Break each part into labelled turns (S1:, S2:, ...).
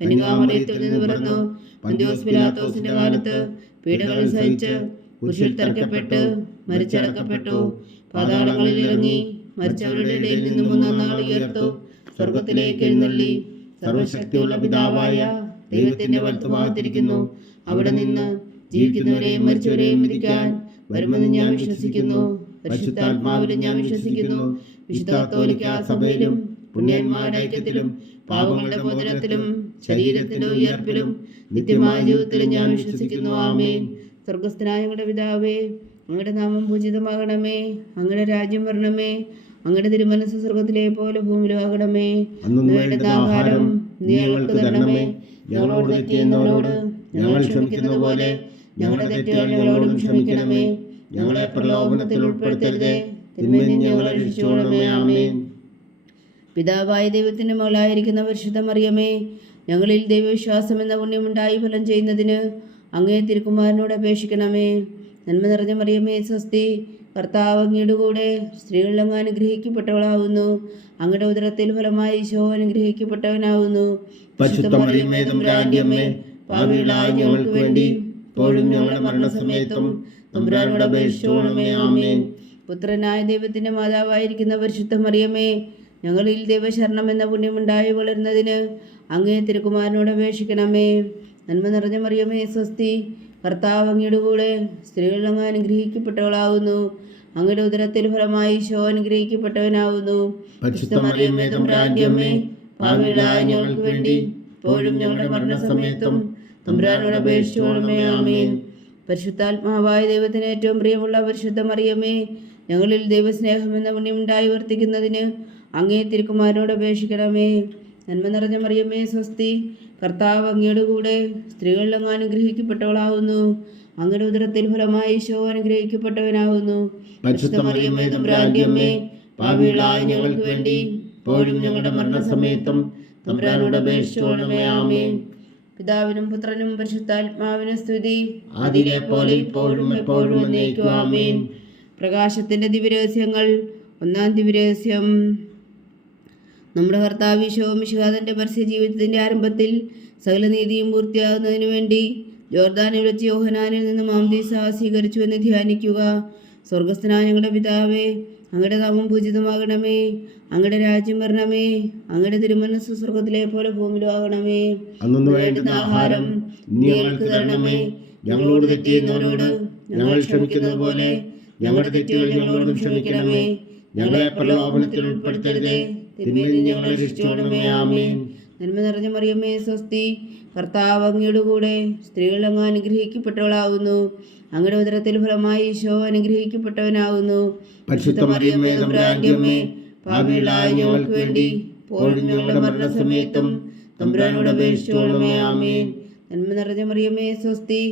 S1: കനികാമലയത്തിൽ നിന്ന് പിറന്നു. പന്തിയോസ് പിലാത്തോസിന്റെ കാലത്ത് പീഡകൾ സഹിച്ച് കുരിശിൽ തറയ്ക്കപ്പെട്ട് മരിച്ചടക്കപ്പെട്ടു. പാതാളങ്ങളിൽ ഇറങ്ങി മരിച്ചവരുടെ ഇടയിൽ നിന്ന് ഒന്നാം നാൾ ഉയർത്തു. സ്വർഗത്തിലേക്ക് എഴുന്നള്ളി. സർവശക്തിയുള്ള പിതാവായ ദൈവത്തിന്റെ വലത്തുഭാഗത്തിരിക്കുന്നു. അവിടെ നിന്ന് ജീവിക്കുന്നവരെയും മരിച്ചവരെയും വിധിക്കാൻ വരുമെന്ന് ഞാൻ വിശ്വസിക്കുന്നു. പരിശുദ്ധാത്മാവിലും ഞാൻ വിശ്വസിക്കുന്നു. വിശുദ്ധ വിശുദ്ധാത്തോലിക്ക സഭയിലും പുണ്യന്മാരുടെ ഐക്യത്തിലും പാപങ്ങളുടെ മോചനത്തിലും ശരീരത്തിന്റെ ഉയർപ്പിലും നിത്യമായ ജീവിതത്തിലും ഞാൻ വിശ്വസിക്കുന്നു. ആമേൻ. സ്വർഗസ്ഥനായ ഞങ്ങളുടെ പിതാവേ അങ്ങയുടെ നാമം പൂജിതമാകണമേ. അങ്ങയുടെ രാജ്യം വരണമേ. അങ്ങയുടെ തിരുമനസ് സ്വർഗത്തിലെ പോലെ ഭൂമിയിലാകണമേ അങ്ങയുടെ ആഹാരം നീ ഞങ്ങൾക്ക് തരണമേ. ഞങ്ങളോട് തെറ്റിയെന്നവരോട് ഞങ്ങൾ ക്ഷമിക്കുന്നത് പോലെ ഞങ്ങളുടെ തെറ്റുകൾ ഞങ്ങളോടും ക്ഷമിക്കണമേ. ഞങ്ങളെ പ്രലോഭനത്തിൽ ഉൾപ്പെടുത്തരുതേ. തിന്മയിൽ ഞങ്ങളെ രക്ഷിച്ചുകൊള്ളണമേ ആമേൻ. പിതാവായ ദൈവത്തിന്റെ മകളായിരിക്കുന്ന പരിശുദ്ധ മറിയമേ ഞങ്ങളിൽ ദൈവവിശ്വാസം എന്ന പുണ്യമുണ്ടായി ഫലം ചെയ്യുന്നതിന് അങ്ങേ തിരുക്കുമാരനോട് അപേക്ഷിക്കണമേ. നന്മ നിറഞ്ഞ മറിയമ്മേ സ്വസ്തി കർത്താവ് അങ്ങയുടെ കൂടെ സ്ത്രീകളിൽ അങ്ങ് അനുഗ്രഹിക്കപ്പെട്ടവളാവുന്നു. അങ്ങയുടെ ഉദരത്തിൽ ഫലമായി ഈശോ അനുഗ്രഹിക്കപ്പെട്ടവനാവുന്നു.
S2: ഞങ്ങൾക്ക് വേണ്ടി ഇപ്പോഴും ഞങ്ങളുടെ മരണസമയത്തും തമ്പുരാനോട് അപേക്ഷിച്ചോണമേ. ആമേൻ.
S1: പുത്രനായ ദൈവത്തിന്റെ മാതാവായിരിക്കുന്ന പരിശുദ്ധ മറിയമേ ഞങ്ങളിൽ ദൈവശരണം എന്ന പുണ്യമുണ്ടായി വളരുന്നതിന് അങ്ങേ തിരുക്കുമാരനോട് അപേക്ഷിക്കണമേ. നന്മ നിറഞ്ഞ മറിയമേ സ്വസ്തി. കർത്താവ് അങ്ങയുടെ കൂടെ സ്ത്രീകൾ അങ്ങ് അനുഗ്രഹിക്കപ്പെട്ടവളാവുന്നു. അങ്ങയുടെ ഉദരത്തിൽ ഫലമായി ഈശോ അനുഗ്രഹിക്കപ്പെട്ടവനാവുന്നു.
S2: ഞങ്ങൾക്ക് വേണ്ടി
S1: ഇപ്പോഴും ഞങ്ങളുടെ മരണസമയത്തും തമ്പുരാനോട് അപേക്ഷിച്ചോളമേ ആമേൻ. പരിശുദ്ധാത്മാവായ ദൈവത്തിന് ഏറ്റവും പ്രിയമുള്ള പരിശുദ്ധ മറിയമേ ഞങ്ങളിൽ ദൈവസ്നേഹം എന്ന പുണ്യമുണ്ടായി വർത്തിക്കുന്നതിന് അങ്ങേ തിരുക്കുമാരനോട് അപേക്ഷിക്കണമേ. നന്മ നിറഞ്ഞ മറിയമ്മേ സ്വസ്തി. കർത്താവ് അങ്ങയുടെ കൂടെ സ്ത്രീകളിൽ അങ്ങ് അനുഗ്രഹിക്കപ്പെട്ടവളാവുന്നു. അങ്ങയുടെ ഉദരത്തിൽ ഫലമായി ഈശോ അനുഗ്രഹിക്കപ്പെട്ടവനാവുന്നു.
S2: പാപികളായ ഞങ്ങൾക്ക് വേണ്ടി ഇപ്പോഴും ഞങ്ങളുടെ മരണസമയത്തും തമ്പുരാനോട് അപേക്ഷിച്ചോണമേ ആമേൻ.
S1: പിതാവിനും പുത്രനും പരിശുദ്ധാത്മാവിനും സ്തുതി.
S2: ആദിയിലെ പോലെ ഇപ്പോഴും എപ്പോഴും എന്നേക്കും ആമേൻ.
S1: പ്രകാശത്തിന്റെ ദിവ്യരഹസ്യങ്ങൾ ഒന്നാം ദിവ്യരഹസ്യം. നമ്മുടെ കർത്താവ് ശോമിഷാദന്റെ പരസ്യ ജീവിതത്തിന്റെ ആരംഭത്തിൽ സകല നീതിയും പൂർത്തിയാകുന്നതിനു വേണ്ടി ജോർദാനിൽ വെച്ച് യോഹനാനിൽ നിന്ന് മാംദീസ സ്വീകരിച്ചു എന്ന് ധ്യാനിക്കുക. സ്വർഗസ്ഥനായ ഞങ്ങളുടെ പിതാവേ അങ്ങയുടെ നാമം പൂജിതമാകണമേ. അങ്ങയുടെ രാജ്യം വരണമേ. അങ്ങയുടെ തിരുമനസ് സ്വർഗത്തിലെ പോലെ ഭൂമിയിലാകണമേ
S2: വേണ്ടുന്ന ആഹാരം ഞങ്ങൾക്ക് തരണമേ. ഞങ്ങളോട് തെറ്റിയുന്നവരോട് ഞങ്ങൾ ക്ഷമിക്കുന്നത് പോലെ ഞങ്ങളുടെ തെറ്റുകൾ ഞങ്ങളോടും ക്ഷമിക്കണമേ. ഞങ്ങളെ പ്രലോഭനത്തിൽ ഉൾപ്പെടുത്തരുതേ. തിന്മയിൽ നിന്ന് ഞങ്ങളെ രക്ഷിച്ചോണമേ ആമേൻ.
S1: നന്മ നിറഞ്ഞ മറിയമ്മേ സ്വസ്തി. കർത്താവ് അങ്ങയുടെ കൂടെ സ്ത്രീകൾ അങ്ങ് അനുഗ്രഹിക്കപ്പെട്ടവളാവുന്നു. അങ്ങയുടെ ഉദരത്തിൽ ഫലമായി ഈശോ അനുഗ്രഹിക്കപ്പെട്ടവനാവുന്നു.
S2: പരിശുദ്ധ മറിയമ്മേ ഞങ്ങൾക്ക് വേണ്ടി ഞങ്ങളുടെ മരണസമയത്തും തമ്പുരാനോട് അപേക്ഷിച്ചോളമേ ആമേൻ.
S1: നന്മ നിറഞ്ഞ മറിയമ്മേ സ്വസ്തി.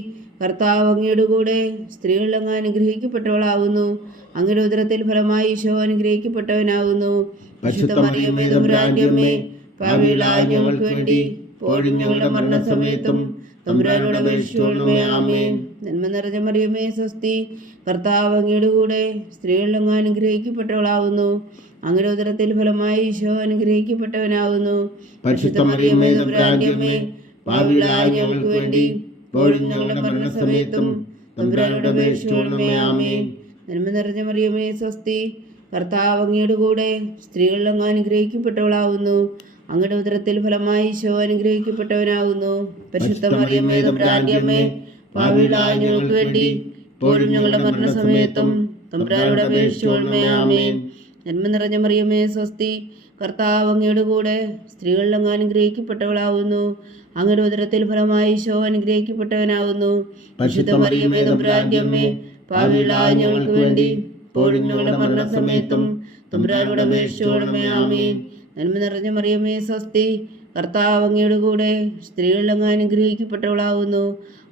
S1: കർത്താവ് അങ്ങയുടെ കൂടെ സ്ത്രീകൾ അങ്ങ് അനുഗ്രഹിക്കപ്പെട്ടവളാവുന്നു. അങ്ങയുടെ ഉദരത്തിൽ ഫലമായി ഈശോ അനുഗ്രഹിക്കപ്പെട്ടവനാകുന്നു
S2: പരിശുദ്ധ അങ്ങനെ തമ്പുരാന്റെ അമ്മേ പാപികളായ ഞങ്ങൾക്ക് വേണ്ടി ഇപ്പോഴും ഞങ്ങളുടെ മരണസമയത്തും തമ്പുരാനോട് അപേക്ഷിച്ചോളമേ ആമേൻ.
S1: നന്മ നിറഞ്ഞ മറിയമ്മേ സ്വസ്തി. കർത്താവ് അങ്ങയുടെ കൂടെ സ്ത്രീകൾ അങ്ങ് അനുഗ്രഹിക്കപ്പെട്ടവളാവുന്നു. അങ്ങയുടെ ഉദരത്തിൽ ഫലമായി ഈശോ അനുഗ്രഹിക്കപ്പെട്ടവനാകുന്നു
S2: പരിശുദ്ധ മറിയമ്മേ തമ്പുരാന്റെ അമ്മേ പാപികളായ ഞങ്ങൾക്ക് വേണ്ടി ഇപ്പോഴും ഞങ്ങളുടെ മരണസമയത്തും തമ്പുരാനോട് അപേക്ഷിച്ചോളമേ ആമേൻ.
S1: നന്മ നിറഞ്ഞ മറിയമേ സ്വസ്തി. കർത്താവ് അങ്ങയുടെ കൂടെ സ്ത്രീകളിൽ അങ്ങ് അനുഗ്രഹിക്കപ്പെട്ടവളാവുന്നു. അങ്ങയുടെ ഉദരത്തിൽ ഫലമായി ഈശോ അനുഗ്രഹിക്കപ്പെട്ടവനാകുന്നു പരിശുദ്ധ മറിയമ്മേ തമ്പുരാന്റെ അമ്മേ
S2: പാപികളായ ഞങ്ങൾക്ക് വേണ്ടി
S1: ഇപ്പോഴും ഞങ്ങളുടെ മരണസമയത്തും തമ്പുരാനോട് അപേക്ഷിച്ചോളമേ ആമേൻ. നന്മ നിറഞ്ഞ മറിയമേ സ്വസ്തി. കർത്താവ് അങ്ങയുടെ കൂടെ സ്ത്രീകളിൽ അങ്ങ് അനുഗ്രഹിക്കപ്പെട്ടവളാവുന്നു. അങ്ങയുടെ ഉദരത്തിൽ ഫലമായി ഈശോ അനുഗ്രഹിക്കപ്പെട്ടവനാവുന്നു.
S2: പരിശുദ്ധ മറിയമേ തമ്പുരാന്റെ അമ്മേ
S1: പാവികളായ ഞങ്ങൾക്ക് വേണ്ടി ഇപ്പോഴും ഞങ്ങളുടെ മരണസമയത്തും തമ്പുരാനോട് അപേക്ഷിച്ചോളമേ ആമേൻ. നന്മ നിറഞ്ഞ മറിയമേ സ്വസ്തി. കർത്താവ് അങ്ങയുടെ കൂടെ അങ്ങ് അനുഗ്രഹിക്കപ്പെട്ടവളാവുന്നു.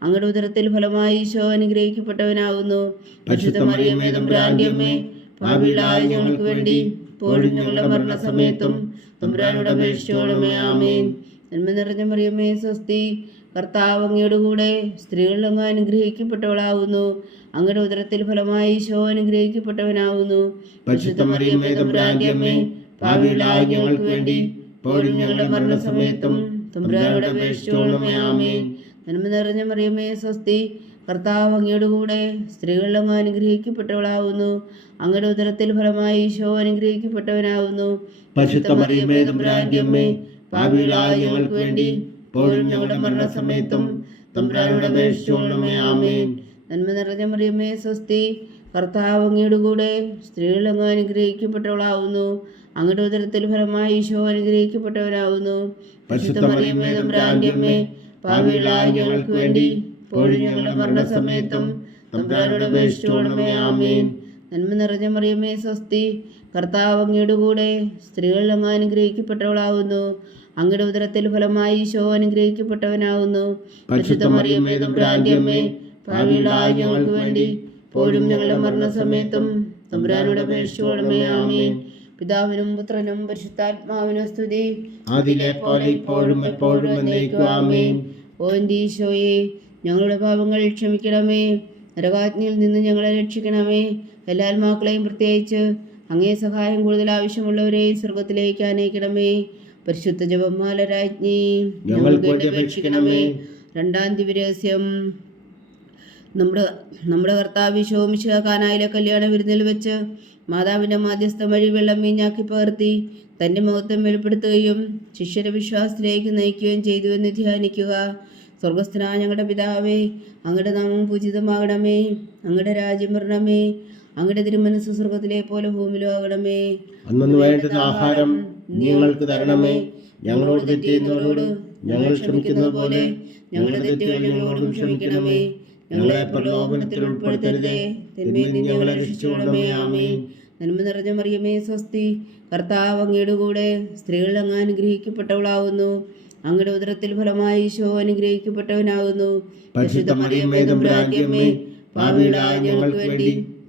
S1: അങ്ങയുടെ ഉദരത്തിൽ ഫലമായി ഈശോ അനുഗ്രഹിക്കപ്പെട്ടവനാവുന്നു.
S2: പരിശുദ്ധ മറിയമേ തമ്പുരാന്റെ അമ്മേ
S1: പാപികളായ ഞങ്ങൾക്ക് വേണ്ടി ഇപ്പോഴും ഞങ്ങളുടെ മരണസമയത്തും തുമ്പരാനോട് അപേക്ഷിച്ചോളമേ ആമേൻ. നന്മ നിറഞ്ഞ മറിയമ്മേ സ്വസ്തി. കർത്താവ് അങ്ങയുടെ കൂടെ സ്ത്രീകളിലും അനുഗ്രഹിക്കപ്പെട്ടവളാവുന്നു. അങ്ങയുടെ ഉദരത്തിൽ ഫലമായി ഈശോ അനുഗ്രഹിക്കപ്പെട്ടവനാവുന്നു.
S2: മറിയമേ ഞങ്ങൾക്ക് വേണ്ടി ഇപ്പോഴും ഞങ്ങളുടെ മരണസമയത്തും
S1: തമ്പുരാനോട് അപേക്ഷിച്ചോളമേ ആമേൻ. നന്മ നിറഞ്ഞ മറിയമ്മേ സ്വസ്തി കർത്താവ് അങ്ങയുടെ കൂടെ സ്ത്രീകളിലും അനുഗ്രഹിക്കപ്പെട്ടവളാവുന്നു. അങ്ങയുടെ ഉദരത്തിൽ ഫലമായി ഈശോ അനുഗ്രഹിക്കപ്പെട്ടവനാവുന്നു.
S2: പരിശുദ്ധ മറിയമേ തമ്പുരാന്റെ അമ്മേ പാപികളായ ഞങ്ങൾക്ക് വേണ്ടി ഇപ്പോഴും ഞങ്ങളുടെ മരണസമയത്തും തമ്പുരാനോട് അപേക്ഷിച്ചോളമേ ആമേൻ.
S1: നന്മ നിറഞ്ഞ മറിയമ്മേ സ്വസ്തി. കർത്താവ് അങ്ങയുടെ കൂടെ സ്ത്രീകൾ അങ്ങ് അനുഗ്രഹിക്കപ്പെട്ടവളാവുന്നു. അങ്ങയുടെ ഉദരത്തിൽ ഫലമായി ഈശോ അനുഗ്രഹിക്കപ്പെട്ടവരാവുന്നു.
S2: പരിശുദ്ധ മറിയമേ തമ്പുരാന്റെ അമ്മേ പാപികളായ ഞങ്ങൾക്ക് വേണ്ടി ഇപ്പോഴും ഞങ്ങളുടെ മരണസമയത്തും തമ്പുരാനോട് അപേക്ഷിച്ചോളമേ ആമേൻ.
S1: നന്മ നിറഞ്ഞ മറിയമ്മേ സ്വസ്തി. കർത്താവ് അങ്ങയുടെ കൂടെ സ്ത്രീകൾ അങ്ങ് അനുഗ്രഹിക്കപ്പെട്ടവളാവുന്നു. അങ്ങയുടെ ഉദരത്തിൽ ഫലമായി ഈശോ അനുഗ്രഹിക്കപ്പെട്ടവനാകുന്നു.
S2: പരിശുദ്ധ മറിയമേ തമ്പുരാന്റെ അമ്മേ പാപികളായ ഞങ്ങൾക്ക് വേണ്ടി പോലും ഞങ്ങളുടെ മരണസമയത്തും
S1: തമ്പുരാനോട് അപേക്ഷിച്ചോളമേ ആമേൻ. പിതാവിനും പുത്രനും പരിശുദ്ധാത്മാവിനും സ്തുതി.
S2: അതിലെ പോലെ ഇപ്പോഴും എപ്പോഴും എന്നേക്കും ആമേൻ.
S1: ഓ ഈശോയെ ഞങ്ങളുടെ പാപങ്ങൾ ക്ഷമിക്കണമേ. നരകാജ്ഞയിൽ നിന്ന് ഞങ്ങളെ രക്ഷിക്കണമേ. എല്ലാ ആത്മാക്കളെയും പ്രത്യേകിച്ച് അങ്ങേ സഹായം കൂടുതൽ ആവശ്യമുള്ളവരെയും സ്വർഗത്തിലേക്ക് അനയിക്കണമേ പരിശുദ്ധ ജപമാല രാജ്ഞി
S2: ഞങ്ങൾക്ക് അപേക്ഷിക്കണമേ.
S1: രണ്ടാം ദിവരഹസ്യം നമ്മുടെ നമ്മുടെ കർത്താവ് ശോമിശ കാനായിലെ കല്യാണ വിരുന്നിൽ വെച്ച് മാതാവിന്റെ മാധ്യസ്ഥം വഴി വെള്ളം വീഞ്ഞാക്കി പകർത്തി തന്റെ മഹത്വം വെളിപ്പെടുത്തുകയും ശിഷ്യരെ വിശ്വാസത്തിലേക്ക് നയിക്കുകയും ചെയ്തു എന്ന് ധ്യാനിക്കുക. സ്വർഗസ്ഥനായ ഞങ്ങളുടെ പിതാവേ അങ്ങയുടെ നാമം പൂജിതമാകണമേ. അങ്ങയുടെ രാജ്യം വരണമേ. അങ്ങയുടെ തിരുമനസ് സ്വർഗത്തിലെ പോലെ ഭൂമിയിലും ആകണമേ.
S2: അന്നു വേണ്ടുന്ന ആഹാരം ഞങ്ങൾക്ക് തരണമേ. ഞങ്ങളോട് തെറ്റിയുന്നവരോട് ഞങ്ങൾ ക്ഷമിക്കുന്നത് പോലെ ഞങ്ങളുടെ തെറ്റുകൾ ഞങ്ങളോടും ക്ഷമിക്കണമേ. ഞങ്ങളെ പ്രലോഭനത്തിൽ ഉൾപ്പെടുത്തരുതേ. ഞങ്ങളെ രക്ഷിച്ചുകൊള്ളണമേ. ആമേ
S1: നന്മ നിറഞ്ഞ മറിയമേ സ്വസ്തി. കർത്താവ് അങ്ങയുടെ കൂടെ സ്ത്രീകൾ അങ്ങ് അനുഗ്രഹിക്കപ്പെട്ടവളാവുന്നു. അങ്ങയുടെ ഉദരത്തിൽ ഫലമായി ഈശോ അനുഗ്രഹിക്കപ്പെട്ടവനാകുന്നു
S2: പരിശുദ്ധ മറിയമ്മേ തമ്പുരാന്റെ അമ്മേ ഞങ്ങൾക്ക് വേണ്ടി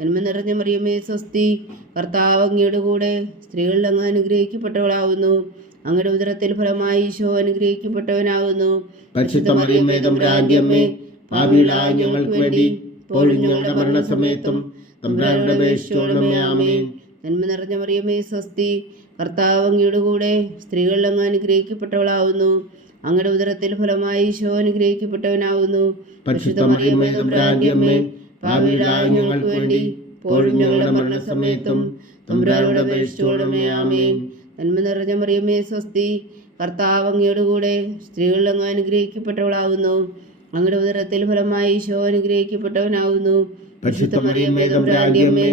S1: നന്മ നിറഞ്ഞ മറിയമ്മേ സ്വസ്തി. കർത്താവ് അങ്ങയുടെ കൂടെ സ്ത്രീകളിൽ അങ്ങ് അനുഗ്രഹിക്കപ്പെട്ടവളാവുന്നു. അങ്ങയുടെ ഉദരത്തിൽ ഫലമായി ഈശോ അനുഗ്രഹിക്കപ്പെട്ടവനാകുന്നു
S2: പരിശുദ്ധ മറിയമ്മേ തമ്പുരാന്റെ അമ്മേ പാപികളായ ഞങ്ങൾക്ക് വേണ്ടി ഇപ്പോഴും ഞങ്ങളുടെ മരണസമയത്തും തമ്പുരാനോട് അപേക്ഷിച്ചുകൊള്ളണമേ ആമേൻ.
S1: നന്മ നിറഞ്ഞ മറിയമ്മേ സ്വസ്തി. കർത്താവ് അങ്ങയുടെ കൂടെ സ്ത്രീകളിൽ അങ്ങ് അനുഗ്രഹിക്കപ്പെട്ടവളാവുന്നു. അങ്ങയുടെ ഉദരത്തിൽ ഫലമായി ഈശോ അനുഗ്രഹിക്കപ്പെട്ടവനാവുന്നു.
S2: പരിശുദ്ധ മറിയമ്മേ അമ്മേ പാപികളായ ഞങ്ങൾക്ക് വേണ്ടി ഇപ്പോഴും ഞങ്ങളുടെ മരണസമയത്തും തമ്പുരാനോട് അപേക്ഷിച്ചോളമേ ആമേൻ.
S1: നന്മ നിറഞ്ഞ മറിയമ്മേ സ്വസ്തി. കർത്താവ് അങ്ങയുടെ കൂടെ സ്ത്രീകളിൽ അങ്ങ് അനുഗ്രഹിക്കപ്പെട്ടവളാവുന്നു. അങ്ങയുടെ ഉദരത്തിൽ ഫലമായി ഈശോ അനുഗ്രഹിക്കപ്പെട്ടവനാവുന്നു.
S2: പരിശുദ്ധ മറിയമ്മേ തമ്പുരാന്റിയമ്മേ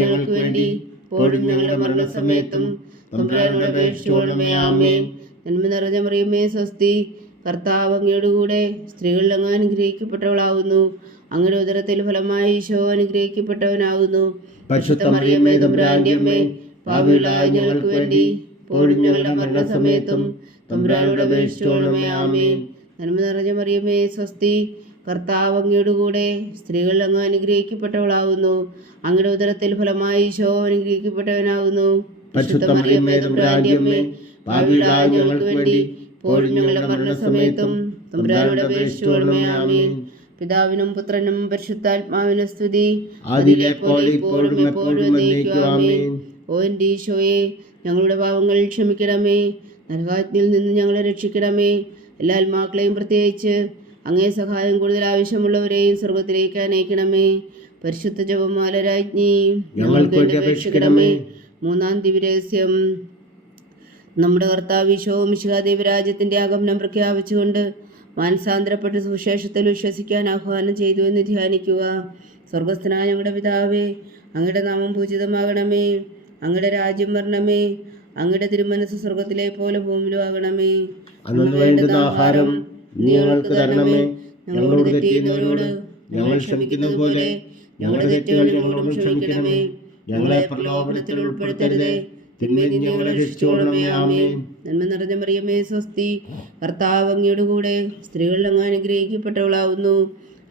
S2: ഞങ്ങൾക്ക് വേണ്ടി ഇപ്പോഴും ഞങ്ങളുടെ മരണസമയത്തും തമ്പുരാനോട് അപേക്ഷിച്ചോളമേ ആമേൻ.
S1: നന്മ നിറഞ്ഞ മറിയമ്മേ സ്വസ്തി. കർത്താവ് അങ്ങയുടെ കൂടെ സ്ത്രീകളിൽ അങ്ങ് അനുഗ്രഹിക്കപ്പെട്ടവളാകുന്നു അങ്ങയുടെ ഉദരത്തിൽ ഫലമായി ഈശോ അനുഗ്രഹിക്കപ്പെട്ടവനാകുന്നു.
S2: പരിശുദ്ധ മറിയമ്മേ തമ്പുരാന്റിയമ്മേ പാപികളായ ഞങ്ങൾക്ക് വേണ്ടി ഇപ്പോഴും ഞങ്ങളുടെ മരണസമയത്തും തമ്പുരാനോട് അപേക്ഷിച്ചോണമേ ആമേൻ.
S1: നന്മ നിറഞ്ഞ മറിയമ്മേ സ്വസ്തി കർത്താവ് അങ്ങയുടെ കൂടെ സ്ത്രീകളിൽ അങ്ങ് അനുഗ്രഹിക്കപ്പെട്ടവളാകുന്നു. അങ്ങയുടെ ഉദരത്തിൽ ഫലമായി ഈശോ അനുഗ്രഹിക്കപ്പെട്ടവനാകുന്നു.
S2: പരിശുദ്ധ മറിയമ്മേ തമ്പുരാന്റിയമ്മേ പാപികളായ ഞങ്ങൾക്ക് വേണ്ടി പോലും ഞങ്ങളുടെ മരണസമയത്തും തമ്പുരാനോട് അപേക്ഷിച്ചോണമേ ആമേൻ.
S1: പിതാവിനും പുത്രനും പരിശുദ്ധാത്മാവിനും സ്തുതി.
S2: പോലെ ഇപ്പോഴും എപ്പോഴും
S1: ഓ എന്റെ ഈശോയെ ഞങ്ങളുടെ പാവങ്ങൾ ക്ഷമിക്കണമേ. നരകാജ്ഞയിൽ നിന്ന് ഞങ്ങളെ രക്ഷിക്കണമേ. എല്ലാ ആത്മാക്കളെയും പ്രത്യേകിച്ച് അങ്ങേ സഹായം കൂടുതൽ ആവശ്യമുള്ളവരെയും സ്വർഗത്തിലേക്ക് അനയിക്കണമേ പരിശുദ്ധ ജപമാല രാജ്ഞി
S2: ഞങ്ങൾക്ക് വേണ്ടി അപേക്ഷിക്കണമേ.
S1: മൂന്നാം ദിവ്യരഹസ്യം നമ്മുടെ കർത്താവ് വിശോ മിശികാദേവരാജ്യത്തിന്റെ ആഗമനം പ്രഖ്യാപിച്ചുകൊണ്ട് മാനസാന്തരപ്പെട്ട് സുവിശേഷത്തിൽ വിശ്വസിക്കാൻ ആഹ്വാനം ചെയ്തു എന്ന് ധ്യാനിക്കുക. സ്വർഗസ്ഥനായ ഞങ്ങളുടെ പിതാവേ അങ്ങയുടെ നാമം പൂജിതമാകണമേ. അങ്ങയുടെ രാജ്യം വരണമേ. അങ്ങയുടെ തിരുമനസ് സ്വർഗത്തിലെ പോലെ ഭൂമിയിലും ആകണമേ.
S2: വേണ്ടുന്ന ആഹാരം ഞങ്ങൾക്ക് തരണമേ. ഞങ്ങളോട് തെറ്റിയുന്നവരോട് ഞങ്ങൾ ക്ഷമിക്കുന്നത് പോലെ ഞങ്ങളുടെ തെറ്റുകൾ ഞങ്ങളോടും ക്ഷമിക്കണമേ. ഞങ്ങളെ പ്രലോഭനത്തിൽ ഉൾപ്പെടുത്തരുതേ. തിന്മയിൽ ഞങ്ങളെ രക്ഷിച്ചുകൊള്ളണമേ. ആമേൻ.
S1: നന്മ നിറഞ്ഞ മറിയമേ സ്വസ്തി. കർത്താവ് അങ്ങയുടെ കൂടെ സ്ത്രീകളിൽ അങ്ങ് അനുഗ്രഹിക്കപ്പെട്ടവളാവുന്നു.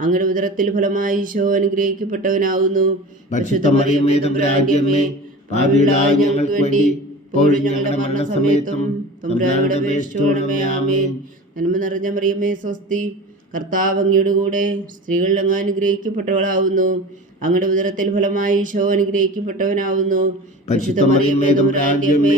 S1: അങ്ങയുടെ ഉദരത്തിൽ ഫലമായി ഈശോ അനുഗ്രഹിക്കപ്പെട്ടവനാവുന്നു.
S2: പരിശുദ്ധ മറിയമ്മേ തമ്പുരാന്റിയമ്മേ പാപികളായ ഞങ്ങൾക്ക് വേണ്ടി ഇപ്പോഴും ഞങ്ങളുടെ മരണസമയത്തും തമ്പുരാനോട് അപേക്ഷിച്ചുകൊള്ളണമേ ആമേൻ.
S1: നന്മ നിറഞ്ഞ മറിയമേ സ്വസ്തി. കർത്താവ് അങ്ങയുടെ കൂടെ സ്ത്രീകളിൽ അങ്ങ് അനുഗ്രഹിക്കപ്പെട്ടവളാവുന്നു. അങ്ങയുടെ ഉദരത്തിൽ ഫലമായി ഈശോ അനുഗ്രഹിക്കപ്പെട്ടവനാവുന്നു.
S2: പരിശുദ്ധ മറിയമ്മേ തമ്പുരാന്റിയമ്മേ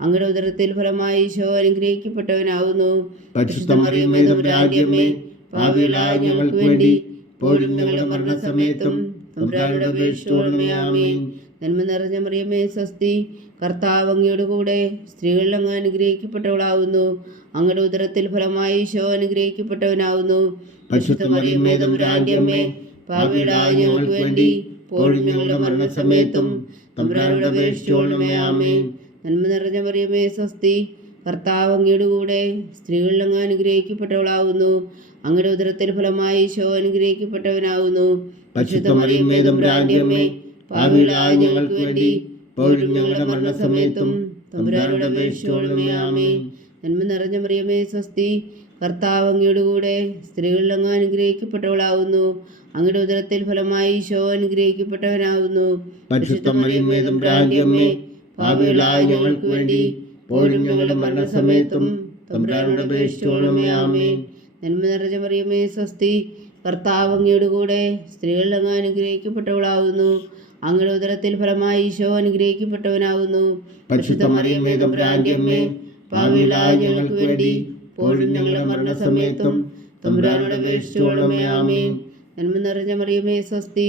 S1: അങ്ങയുടെ ഉദരത്തിൽ ഫലമായി ഈശോ അനുഗ്രഹിക്കപ്പെട്ടവനാവുന്നു.
S2: മറിയമ്മേ ഞങ്ങൾക്ക് വേണ്ടി ഇപ്പോഴും ഞങ്ങളുടെ മരണസമയത്തും തമ്പുരാനോട് അപേക്ഷിച്ചുകൊള്ളണമേ ആമേൻ.
S1: നന്മ നിറഞ്ഞ മറിയമേ സ്വസ്തി കർത്താവ് അങ്ങയുടെ കൂടെ സ്ത്രീകളിൽ അങ്ങ് അനുഗ്രഹിക്കപ്പെട്ടവളാവുന്നു. അങ്ങയുടെ ഉദരത്തിൽ ഫലമായി ഈശോ അനുഗ്രഹിക്കപ്പെട്ടവനാവുന്നു.
S2: മറിയമ്മേ പാപികളായ ഞങ്ങൾക്ക് വേണ്ടി ഇപ്പോഴും ഞങ്ങളുടെ മരണസമയത്തും തമ്പുരാനോട് അപേക്ഷിച്ചോളമേ ആമേൻ.
S1: നന്മ നിറഞ്ഞ മറിയമേ സ്വസ്തി. കർത്താവ് അങ്ങയുടെ കൂടെ സ്ത്രീകളിൽ അങ്ങ് അനുഗ്രഹിക്കപ്പെട്ടവളാവുന്നു. അങ്ങയുടെ ഉദരത്തിൽ ഫലമായി ഈശോ
S2: പാപികളായ ഞങ്ങൾക്ക് വേണ്ടി ഞങ്ങളുടെ മരണസമയത്തും തമ്പുരാനോട് ആമേൻ.
S1: നന്മ നിറഞ്ഞ മറിയമേ സ്വസ്തി. കർത്താവ് അങ്ങയുടെ കൂടെ സ്ത്രീകളിൽ അങ്ങ് അനുഗ്രഹിക്കപ്പെട്ടവളാവുന്നു. അങ്ങയുടെ ഉദരത്തിൽ ഫലമായി ഈശോ അനുഗ്രഹിക്കപ്പെട്ടവനാവുന്നു.
S2: മറിയമ്മേ ഞങ്ങൾക്ക് വേണ്ടി പോലും ഞങ്ങളുടെ മരണസമയത്തും തമ്പുരാനോട് അപേക്ഷിച്ചോളമേ ആമേ
S1: നന്മ നിറഞ്ഞ മറിയമേ സ്വസ്തി. കർത്താവ് അങ്ങയുടെ കൂടെ സ്ത്രീകളിൽ അങ്ങ് അനുഗ്രഹിക്കപ്പെട്ടവളാവുന്നു. അങ്ങയുടെ ഉദരത്തിൽ ഫലമായി ഈശോ അനുഗ്രഹിക്കപ്പെട്ടവനാകുന്നു
S2: പരിശുദ്ധ മറിയമ്മേ തമ്പുരാന്റിയമ്മേ പാപികളായ ഞങ്ങൾക്ക് വേണ്ടി പോലും ഞങ്ങളുടെ മരണസമയത്തും തമ്പുരാനോട് അപേക്ഷിച്ചോളമേ ആമേ
S1: നന്മ നിറഞ്ഞ മറിയമേ സ്വസ്തി.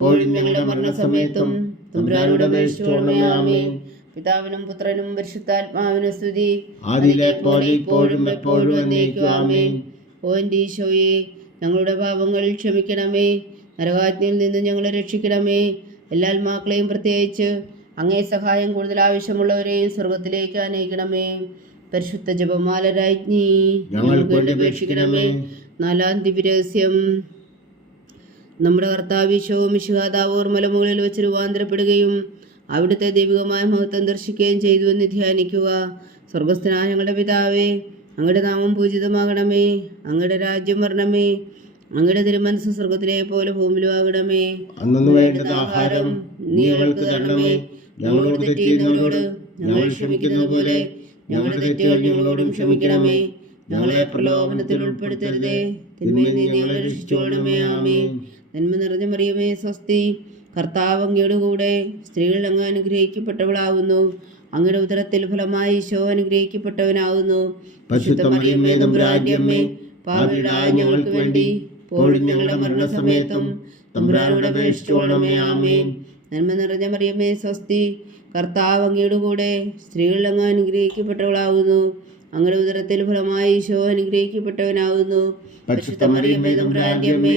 S2: ഇപ്പോഴും ഞങ്ങളുടെ മരണസമയത്തും തമ്പുരാനോട് അപേക്ഷിച്ചുകൊള്ളണമേ ആമേൻ.
S1: പിതാവിനും പുത്രനും പരിശുദ്ധാത്മാവിനും സ്തുതി.
S2: ആദിയിലെ പോലെ ഇപ്പോഴും എപ്പോഴും എന്നേക്കും ആമേൻ.
S1: ഓ എന്റെ ഈശോയെ ഞങ്ങളുടെ പാപങ്ങൾ ക്ഷമിക്കണമേ. നരകാജ്ഞയിൽ നിന്ന് ഞങ്ങളെ രക്ഷിക്കണമേ. എല്ലാ ആത്മാക്കളെയും പ്രത്യേകിച്ച് അങ്ങേ സഹായം കൂടുതൽ ആവശ്യമുള്ളവരെയും സ്വർഗത്തിലേക്ക് അനയിക്കണമേ പരിശുദ്ധ ജപമാല രാജ്ഞി
S2: ഞങ്ങൾക്ക് വേണ്ടി അപേക്ഷിക്കണമേ.
S1: നാലാം ദിവ്യരഹസ്യം നമ്മുടെ കർത്താവിശവും മിശുഹാദാവോർ മലമുകളിൽ വെച്ച് രൂപാന്തരപ്പെടുകയും അവിടുത്തെ ദൈവികമായ മഹത്വം ദർശിക്കുകയും ചെയ്തു എന്ന് ധ്യാനിക്കുക. സ്വർഗസ്ഥനായ ഞങ്ങളുടെ പിതാവേ അങ്ങയുടെ നാമം പൂജിതമാകണമേ അങ്ങയുടെ രാജ്യം വരണമേ അങ്ങയുടെ തിരുമനസ് സ്വർഗത്തിലെ പോലെ ഭൂമിയിലും ആകണമേ
S2: വേണ്ടത് ആഹാരം നീ ഞങ്ങൾക്ക് തരണമേ. ഞങ്ങളോട് തെറ്റ് ചെയ്യുന്നവരോട് ഞങ്ങൾ ക്ഷമിക്കുന്നത് പോലെ ഞങ്ങളുടെ തെറ്റുകൾ ഞങ്ങളോടും ക്ഷമിക്കണമേ.
S1: ഞങ്ങളെ പ്രലോഭനത്തിൽ ഉൾപ്പെടുത്തരുതേ. തിന്മയിൽ ഞങ്ങളെ രക്ഷിച്ചോളണമേ ആമേ നന്മ നിറഞ്ഞ മറിയമേ സ്വസ്തി. കർത്താവ് അങ്ങയുടെ കൂടെ സ്ത്രീകൾ അങ്ങ് അനുഗ്രഹിക്കപ്പെട്ടവളാകുന്നു അങ്ങയുടെ ഉദരത്തിൽ ഫലമായി ഈശോ
S2: അനുഗ്രഹിക്കപ്പെട്ടവനാവുന്നു. മറിയമ്മേ ഞങ്ങൾക്ക് വേണ്ടി ഞങ്ങളുടെ മരണസമയത്തും തമ്പുരാനോട് അപേക്ഷിച്ചോളമേ ആമേൻ.
S1: നന്മ നിറഞ്ഞ മറിയമ്മേ സ്വസ്തി. കർത്താവ് അങ്ങയുടെ കൂടെ സ്ത്രീകൾ അങ്ങ് അനുഗ്രഹിക്കപ്പെട്ടവളാകുന്നു അങ്ങയുടെ ഉദരത്തിൽ ഫലമായി ഈശോ അനുഗ്രഹിക്കപ്പെട്ടവനാകുന്നു
S2: പരിശുദ്ധ മറിയമ്മേ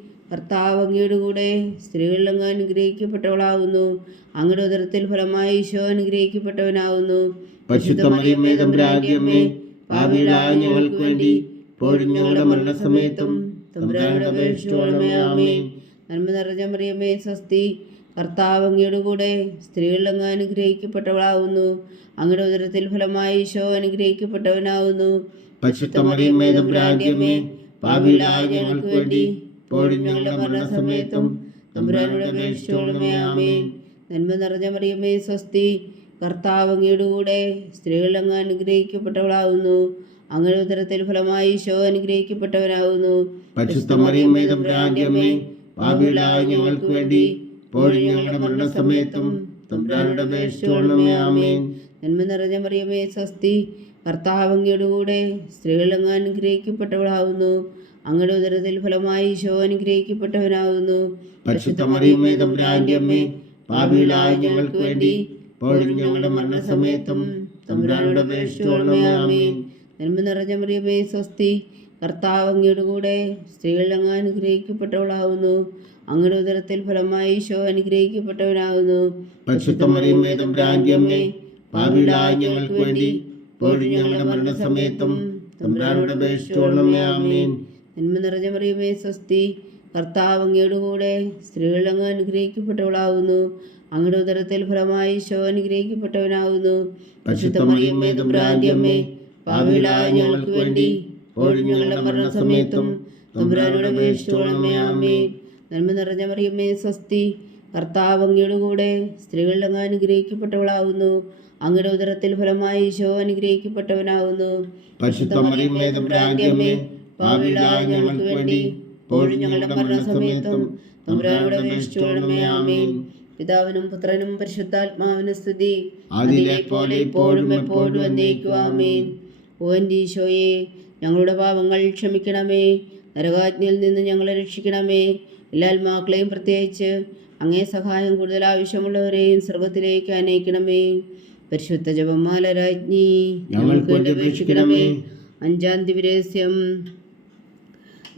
S1: കർത്താവ് അങ്ങയുടെ കൂടെ സ്ത്രീകൾ അങ്ങ് അനുഗ്രഹിക്കപ്പെട്ടവളാകുന്നു. അങ്ങയുടെ ഉദരത്തിൽ ഫലമായി ഈശോ അനുഗ്രഹിക്കപ്പെട്ടവനാകുന്നു.
S2: ഞങ്ങൾക്ക് വേണ്ടി ഞങ്ങളുടെ മരണസമയത്തും
S1: നന്മ നിറഞ്ഞ മറിയമ്മേ സ്വസ്തി കർത്താവ് അങ്ങയുടെ കൂടെ സ്ത്രീകൾ അങ്ങ് അനുഗ്രഹിക്കപ്പെട്ടവളാകുന്നു. അങ്ങയുടെ ഉദരത്തിൽ ഫലമായി ഈശോ അനുഗ്രഹിക്കപ്പെട്ടവനാകുന്നു.
S2: പരിശുദ്ധ മറിയമ്മേ തമ്പുരാന്റെ അമ്മേ പാപികളായ ഞങ്ങൾക്ക് വേണ്ടി ഇപ്പോഴും ഞങ്ങളുടെ മരണസമയത്തും തമ്പുരാനോട് അപേക്ഷിച്ചോളമേ
S1: നന്മ നിറഞ്ഞ മറിയമ്മേ സ്വസ്തി. കർത്താവ് അങ്ങയുടെ കൂടെ സ്ത്രീകൾ അങ്ങ് അനുഗ്രഹിക്കപ്പെട്ടവളാവുന്നു. അങ്ങനെ ഉത്തരത്തിൽ ഫലമായി ശോ അനുഗ്രഹിക്കപ്പെട്ടവരാകുന്നു
S2: പരിശുദ്ധ മറിയമ്മേ തമ്പുരാന്റെ അമ്മേ പാപികളായ ഞങ്ങൾക്ക് വേണ്ടി ഇപ്പോഴും ഞങ്ങളുടെ മരണസമയത്തും തമ്പുരാനോട് അപേക്ഷിച്ചോളമേ
S1: നന്മ നിറഞ്ഞ മറിയമേ സ്വസ്തി. കർത്താവ് അങ്ങയുടെ കൂടെ സ്ത്രീകൾ അങ്ങ് അനുഗ്രഹിക്കപ്പെട്ടവളാകുന്നു അങ്ങയുടെ ഉദരത്തിൽ ഫലമായി ഈശോ അനുഗ്രഹിക്കപ്പെട്ടവനാകുന്നു
S2: തമ്പുരാന്റെ അമ്മേ ഞങ്ങൾക്ക് വേണ്ടി ഇപ്പോഴും ഞങ്ങളുടെ മരണസമയത്തും തമ്പുരാനോട്
S1: നന്മ നിറഞ്ഞ മറിയമേ സ്വസ്തി കർത്താവ് അങ്ങയുടെ കൂടെ സ്ത്രീകൾ അങ്ങ് അനുഗ്രഹിക്കപ്പെട്ടവളാകുന്നു അങ്ങയുടെ ഉദരത്തിൽ ഫലമായി ഈശോ അനുഗ്രഹിക്കപ്പെട്ടവനാകുന്നു
S2: തമ്പുരാന്റെ അമ്മേ ഞങ്ങൾക്ക് വേണ്ടി ഇപ്പോഴും ഞങ്ങളുടെ മരണസമയത്തും തമ്പുരാനോട് ആമേൻ.
S1: നന്മ നിറഞ്ഞ മറിയമേ സ്വസ്തി. കർത്താവ് അങ്ങയുടെ കൂടെ സ്ത്രീകൾ അങ്ങ് അനുഗ്രഹിക്കപ്പെട്ടവളാകുന്നു അങ്ങയുടെ ഉദരത്തിൽ ഫലമായി ശോ അനുഗ്രഹിക്കപ്പെട്ടവനാകുന്നു
S2: ഞങ്ങൾക്ക് വേണ്ടി ഞങ്ങളുടെ മരണസമയത്തും തമ്പുരാനോട് അപേക്ഷിച്ചോളമേ ആമേൻ
S1: നന്മ നിറഞ്ഞ മറിയമ്മേ സ്വസ്തി. കർത്താവ് അങ്ങയുടെ കൂടെ സ്ത്രീകൾ അങ്ങ് അനുഗ്രഹിക്കപ്പെട്ടവളാകുന്നു അങ്ങയുടെ ഉദരത്തിൽ ഫലമായി ശോ അനുഗ്രഹിക്കപ്പെട്ടവനാകുന്നു
S2: ഞങ്ങൾക്ക് വേണ്ടി ഇപ്പോഴും ഞങ്ങളുടെ മരണസമയത്തും തമ്പുരാനോട് അപേക്ഷിച്ചോളമേ ആമേൻ
S1: പിതാവിനും പുത്രനും പരിശുദ്ധാത്മാവിനും സ്തുതി.
S2: അതിലെ പോലെ ഇപ്പോഴും എപ്പോഴും എന്നേക്കും
S1: ആമേൻ. ഓ എന്റെ ഈശോയെ ഞങ്ങളുടെ പാപങ്ങൾ ക്ഷമിക്കണമേ. നരകാജ്ഞയിൽ നിന്ന് ഞങ്ങളെ രക്ഷിക്കണമേ. എല്ലാ ആത്മാക്കളെയും പ്രത്യേകിച്ച് അങ്ങേ സഹായം കൂടുതൽ ആവശ്യമുള്ളവരെയും സ്വർഗത്തിലേക്ക് അനയിക്കണമേ പരിശുദ്ധ ജപമാല രാജ്ഞി
S2: ഞങ്ങൾക്ക് അപേക്ഷിക്കണമേ.
S1: അഞ്ചാം ദിവരഹസ്യം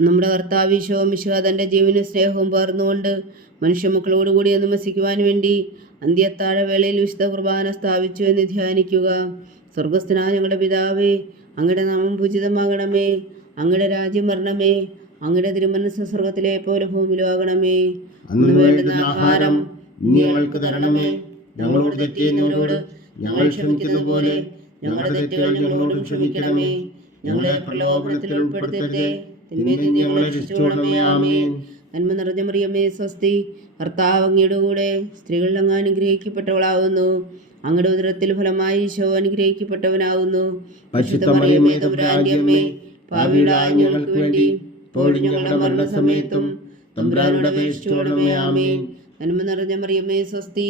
S1: നമ്മുടെ കർത്താവ് ഈശോ മിശിഹ തന്റെ ജീവനും സ്നേഹവും പകർന്നുകൊണ്ട് മനുഷ്യമക്കളോടുകൂടി ഒന്ന് വസിക്കുവാൻ വേണ്ടി അന്ത്യത്താഴ വേളയിൽ വിശുദ്ധ കുർബാന സ്ഥാപിച്ചു എന്ന് ധ്യാനിക്കുക. സ്വർഗസ്ഥനായ ഞങ്ങളുടെ പിതാവേ അങ്ങയുടെ നാമം പൂജിതമാകണമേ. അങ്ങയുടെ രാജ്യം വരണമേ. അങ്ങയുടെ തിരുമനസ് സ്വർഗത്തിലെ പോലെ ഭൂമിയിലും ആകണമേ.
S2: അന്ന് വേണ്ടുന്ന ആഹാരം ഞങ്ങൾക്ക് തരണമേ. ഞങ്ങളോട് തെറ്റ് ചെയ്യുന്നവരോട് ഞങ്ങൾ ക്ഷമിക്കുന്ന പോലെ ഞങ്ങളുടെ തെറ്റുകൾ ഞങ്ങളോടും ക്ഷമിക്കണമേ. ഞങ്ങളെ പ്രലോഭനത്തിൽ ഉൾപ്പെടുത്തരുതേ. തിന്മയിൽ നിന്ന് ഞങ്ങളെ രക്ഷിച്ചോളമേ ആമേൻ.
S1: നന്മ നിറഞ്ഞ മറിയമ്മേ സ്വസ്തി കർത്താവ് അങ്ങയുടെ കൂടെ സ്ത്രീകളിൽ അങ്ങ് അനുഗ്രഹിക്കപ്പെട്ടവളാവുന്നു. അങ്ങയുടെ ഉദരത്തിൽ ഫലമായി ഈശോ അനുഗ്രഹിക്കപ്പെട്ടവനാവുന്നു.
S2: പരിശുദ്ധ മറിയമ്മേ തമ്പുരാന്റെ ഞങ്ങൾക്ക് വേണ്ടി ഇപ്പോഴും ഞങ്ങളുടെ മരണസമയത്തും. തമ്പുരാനോട് അപേക്ഷിച്ചോളമേ ആമേൻ.
S1: നന്മ നിറഞ്ഞ മറിയമ്മേ സ്വസ്തി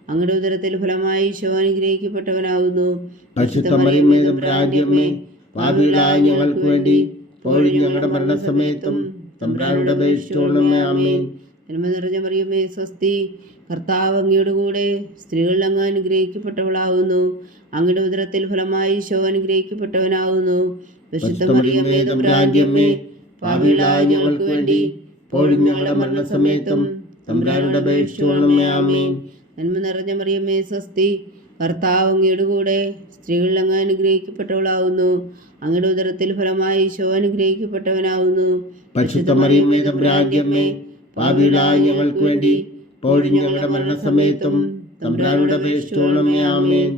S1: അങ്ങയുടെ ഉദരത്തിൽ ഫലമായി ഈശോ അനുഗ്രഹിക്കപ്പെട്ടവനാവുന്നു.
S2: ഞങ്ങൾക്ക് വേണ്ടി ഞങ്ങളുടെ മരണസമയത്തും തമ്പുരാനുടെ അപേക്ഷിച്ചോളമേ ആമേൻ.
S1: നന്മ നിറഞ്ഞ മറിയമേ സ്വസ്തി കർത്താവ് അങ്ങയുടെ കൂടെ സ്ത്രീകളിൽ അങ്ങ് അനുഗ്രഹിക്കപ്പെട്ടവളാവുന്നു. അങ്ങയുടെ ഉദരത്തിൽ ഫലമായി ഈശോ അനുഗ്രഹിക്കപ്പെട്ടവനാവുന്നു. വിശുദ്ധ
S2: ഞങ്ങൾക്ക് വേണ്ടി ഞങ്ങളുടെ മരണസമയത്തും തമ്പുരാനുടെ അപേക്ഷിച്ചോളമേ ആമേൻ.
S1: നന്മ നിറഞ്ഞ മറിയമ്മേ സ്വസ്തി. കർത്താവ് അങ്ങയുടെ കൂടെ സ്ത്രീകളിൽ അങ്ങ് അനുഗ്രഹിക്കപ്പെട്ടവളാവുന്നു. അങ്ങയുടെ ഉദരത്തിൽ ഫലമായി ഈശോ അനുഗ്രഹിക്കപ്പെട്ടവനാവുന്നു.
S2: പരിശുദ്ധ മറിയമ്മേ തമ്പുരാന്റെ അമ്മേ ഞങ്ങൾക്ക് വേണ്ടി ഇപ്പോഴും ഞങ്ങളുടെ മരണസമയത്തും തമ്പുരാനുടെ അപേക്ഷിച്ചോളമേ ആമേൻ.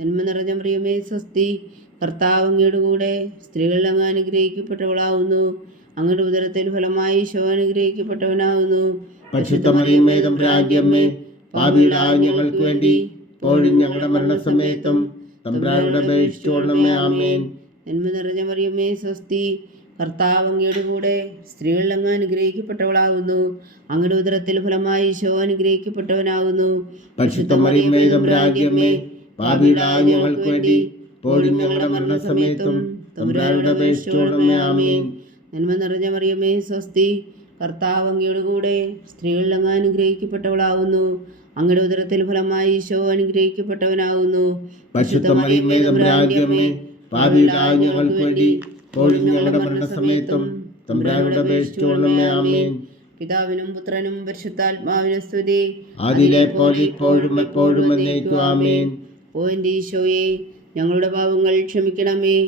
S1: നന്മ നിറഞ്ഞ മറിയമേ സ്വസ്തി. കർത്താവ് അങ്ങയുടെ കൂടെ സ്ത്രീകളിൽ അങ്ങ് അനുഗ്രഹിക്കപ്പെട്ടവളാവുന്നു. അങ്ങയുടെ ഉദരത്തിൽ ഫലമായി ഈശോ അനുഗ്രഹിക്കപ്പെട്ടവനാവുന്നു.
S2: പരിശുദ്ധ മറിയമ്മേ തമ്പുരാന്റെ അമ്മേ ഭാവിയിലായ ഞങ്ങൾക്ക് വേണ്ടി ഇപ്പോഴും ഞങ്ങളുടെ മരണസമയത്തും തമ്പുരാനുടെ അപേക്ഷിച്ചോളമേ ആമേൻ.
S1: നന്മ നിറഞ്ഞ മറിയമ്മേ സ്വസ്തി. കർത്താവ് അങ്ങയുടെ കൂടെ സ്ത്രീകളിൽ അങ്ങ് അനുഗ്രഹിക്കപ്പെട്ടവളാകുന്നു. അങ്ങയുടെ ഉദരത്തിൽ ഫലമായി ശോ അനുഗ്രഹിക്കപ്പെട്ടവനാകുന്നു.
S2: ഭാവിയിലായ ഞങ്ങൾക്ക് വേണ്ടി ഇപ്പോഴും ഞങ്ങളുടെ മരണസമയത്തും തമ്പുരാനുടെ ആമേൻ.
S1: നന്മ നിറഞ്ഞ മറിയമ്മേ സ്വസ്തി. കർത്താവ് അങ്ങയുടെ കൂടെ സ്ത്രീകളിൽ അങ്ങ് അനുഗ്രഹിക്കപ്പെട്ടവളാകുന്നു. അങ്ങയുടെ ഉദരത്തിൽ ഫലമായി ഈശോ അനുഗ്രഹിക്കപ്പെട്ടവനാകുന്നു.
S2: ഞങ്ങൾക്ക് വേണ്ടി ഞങ്ങളുടെ മരണസമയത്തും
S1: പിതാവിനും പുത്രനും പരിശുദ്ധാത്മാവിനും സ്തുതി.
S2: പോലെ ഇപ്പോഴും എപ്പോഴും ആമേൻ.
S1: ഓ എന്റെ ഈശോയെ ഞങ്ങളുടെ പാപങ്ങൾ ക്ഷമിക്കണമേ.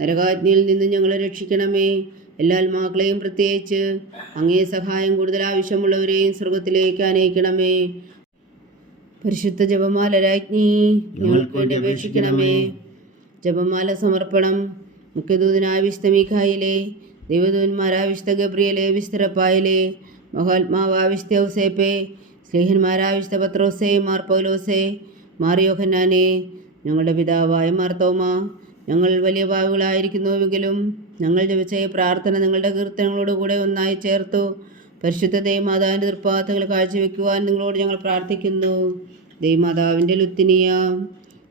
S1: നരകാജ്ഞയിൽ നിന്ന് ഞങ്ങളെ രക്ഷിക്കണമേ. എല്ലാ ആത്മാക്കളെയും പ്രത്യേകിച്ച് അങ്ങേ സഹായം കൂടുതൽ ആവശ്യമുള്ളവരെയും സ്വർഗത്തിലേക്ക് അനയിക്കണമേ. പരിശുദ്ധ ജപമാല രാജ്ഞി ഞങ്ങൾക്ക് വേണ്ടി അപേക്ഷിക്കണമേ. ജപമാല സമർപ്പണം. മുഖ്യദൂതനായ വിശുദ്ധ മീഖായിലെ ദൈവദൂതന്മാരായ വിശുദ്ധ ഗബ്രിയലെ വിശുദ്ധ റപ്പായിലെ മഹാത്മാവായ വിശുദ്ധ ഔസേപ്പെ സ്നേഹന്മാരായ വിശുദ്ധ പത്രോസെ മാർ പൗലോസേ മാറിയോഹന്നാനെ ഞങ്ങളുടെ പിതാവായ മാർത്തോമ ഞങ്ങൾ വലിയ പാവുകളായിരിക്കുന്നുവെങ്കിലും ഞങ്ങൾ ജപിച്ച പ്രാർത്ഥന നിങ്ങളുടെ കീർത്തനങ്ങളോട് കൂടെ ഒന്നായി ചേർത്തു. പരിശുദ്ധ ദൈവമാതാവിന്റെ ദൃപ്പാത്തങ്ങൾ കാഴ്ചവെക്കുവാൻ നിങ്ങളോട് ഞങ്ങൾ പ്രാർത്ഥിക്കുന്നു. ദൈവമാതാവിന്റെ ലുത്തിനിയ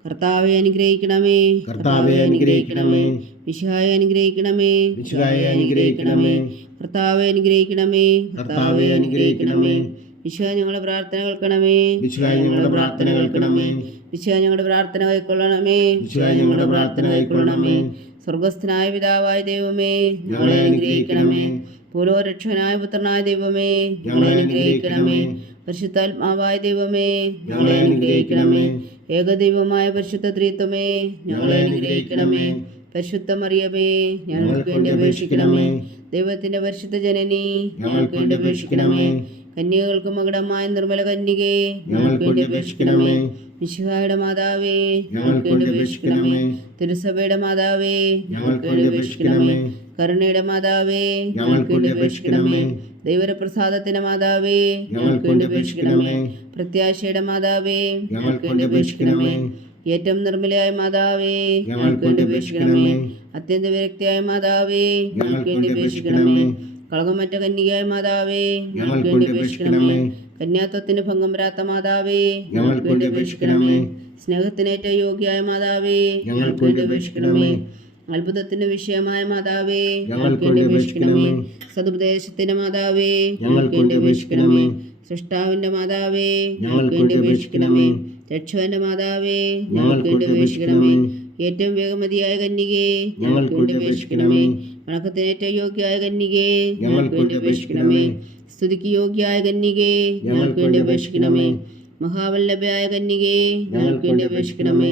S1: കർത്താവെ അനുഗ്രഹിക്കണമേ.
S2: കർത്താവെ അനുഗ്രഹിക്കണമേ.
S1: വിശായെ അനുഗ്രഹിക്കണമേ.
S2: വിശുദ്ധായെ അനുഗ്രഹിക്കണമേ.
S1: കർത്താവെ അനുഗ്രഹിക്കണമേ.
S2: കർത്താവെ അനുഗ്രഹിക്കണമേ.
S1: വിശുഹായ ഞങ്ങളുടെ പ്രാർത്ഥന കേൾക്കണമേ.
S2: വിശുഹായ ഞങ്ങളുടെ പ്രാർത്ഥന കേൾക്കണമേ.
S1: വിശുഹായ ഞങ്ങളുടെ പ്രാർത്ഥന കൈക്കൊള്ളണമേ
S2: വിശുഹായ ഞങ്ങളുടെ പ്രാർത്ഥന കൈക്കൊള്ളണമേ
S1: സ്വർഗസ്ഥനായ പിതാവായ ദൈവമേ
S2: ഞങ്ങളെ അനുഗ്രഹിക്കണമേ.
S1: പൂർവരക്ഷനായ പുത്രനായ ദൈവമേ
S2: ഞങ്ങളെ അനുഗ്രഹിക്കണമേ.
S1: പരിശുദ്ധാത്മാവായ ദൈവമേ
S2: ഞങ്ങളെ അനുഗ്രഹിക്കണമേ.
S1: ഏകദൈവമായ പരിശുദ്ധ ത്രീത്വമേ ഞങ്ങളെ അനുഗ്രഹിക്കണമേ. പരിശുദ്ധ മറിയമേ ഞങ്ങൾക്ക് വേണ്ടി അപേക്ഷിക്കണമേ. ദൈവത്തിന്റെ പരിശുദ്ധ ജനനി
S2: ഞങ്ങൾക്ക് വേണ്ടി അപേക്ഷിക്കണമേ.
S1: കന്യകൾക്ക് മകടമായ നിർമ്മല കന്യകേ
S2: ഞങ്ങൾക്ക് വേണ്ടി അപേക്ഷിക്കണമേ.
S1: മിശിഹായുടെ മാതാവേ
S2: ഞങ്ങൾക്ക് വേണ്ടി അപേക്ഷിക്കണമേ.
S1: തിരുസഭയുടെ മാതാവേ
S2: ഞങ്ങൾക്ക് വേണ്ടി അപേക്ഷിക്കണമേ.
S1: കരുണയുടെ മാതാവേ
S2: ഞങ്ങൾക്ക് വേണ്ടി അപേക്ഷിക്കണമേ.
S1: ദൈവപ്രസാദത്തിന്റെ മാതാവേ
S2: ഞങ്ങൾക്ക് വേണ്ടി അപേക്ഷിക്കണമേ.
S1: പ്രത്യാശയുടെ മാതാവേ
S2: ഞങ്ങൾക്ക് വേണ്ടി അപേക്ഷിക്കണമേ.
S1: ഏറ്റവും നിർമ്മലയായ മാതാവേ
S2: ഞങ്ങൾക്ക് വേണ്ടി അപേക്ഷിക്കണമേ.
S1: അത്യന്ത വിരക്തിയായ മാതാവേ
S2: ഞങ്ങൾക്ക് വേണ്ടി അപേക്ഷിക്കണമേ.
S1: കളകമറ്റ കന്യകയായ മാതാവേ
S2: ഞങ്ങൾക്ക് വേണ്ടി അപേക്ഷിക്കണമേ.
S1: കന്യാത്വത്തിന് ഭംഗം വരാത്ത മാതാവേ
S2: ഞങ്ങൾക്ക് വേണ്ടി അപേക്ഷിക്കണമേ.
S1: സ്നേഹത്തിനേറ്റ യോഗ്യായ മാതാവേ
S2: ഞങ്ങൾക്ക് വേണ്ടി അപേക്ഷിക്കണമേ.
S1: അത്ഭുതത്തിന്റെ വിഷയമായ മാതാവേ
S2: ഞങ്ങൾക്ക് വേണ്ടി അപേക്ഷിക്കണമേ
S1: സതുപദേശത്തിന്റെ മാതാവേ
S2: ഞങ്ങൾക്ക് വേണ്ടി അപേക്ഷിക്കണമേ
S1: സൃഷ്ടാവിന്റെ മാതാവേ
S2: ഞങ്ങൾക്ക് വേണ്ടി അപേക്ഷിക്കണമേ
S1: രക്ഷകന്റെ മാതാവേ
S2: ഞങ്ങൾക്ക് വേണ്ടി അപേക്ഷിക്കണമേ
S1: ഏറ്റവും വേഗമതിയായ കന്യകേ
S2: ഞങ്ങൾക്ക് വേണ്ടി അപേക്ഷിക്കണമേ
S1: ഏറ്റവും യോഗ്യയായ കന്യകേ
S2: ഞങ്ങൾക്ക് വേണ്ടി അപേക്ഷിക്കണമേ
S1: സ്തുതിക്ക് യോഗ്യയായ കന്യകേ
S2: ഞങ്ങൾക്ക് വേണ്ടി അപേക്ഷിക്കണമേ
S1: മഹാവല്ലഭയായ കന്യകേ ഞങ്ങൾക്ക് വേണ്ടി അപേക്ഷിക്കണമേ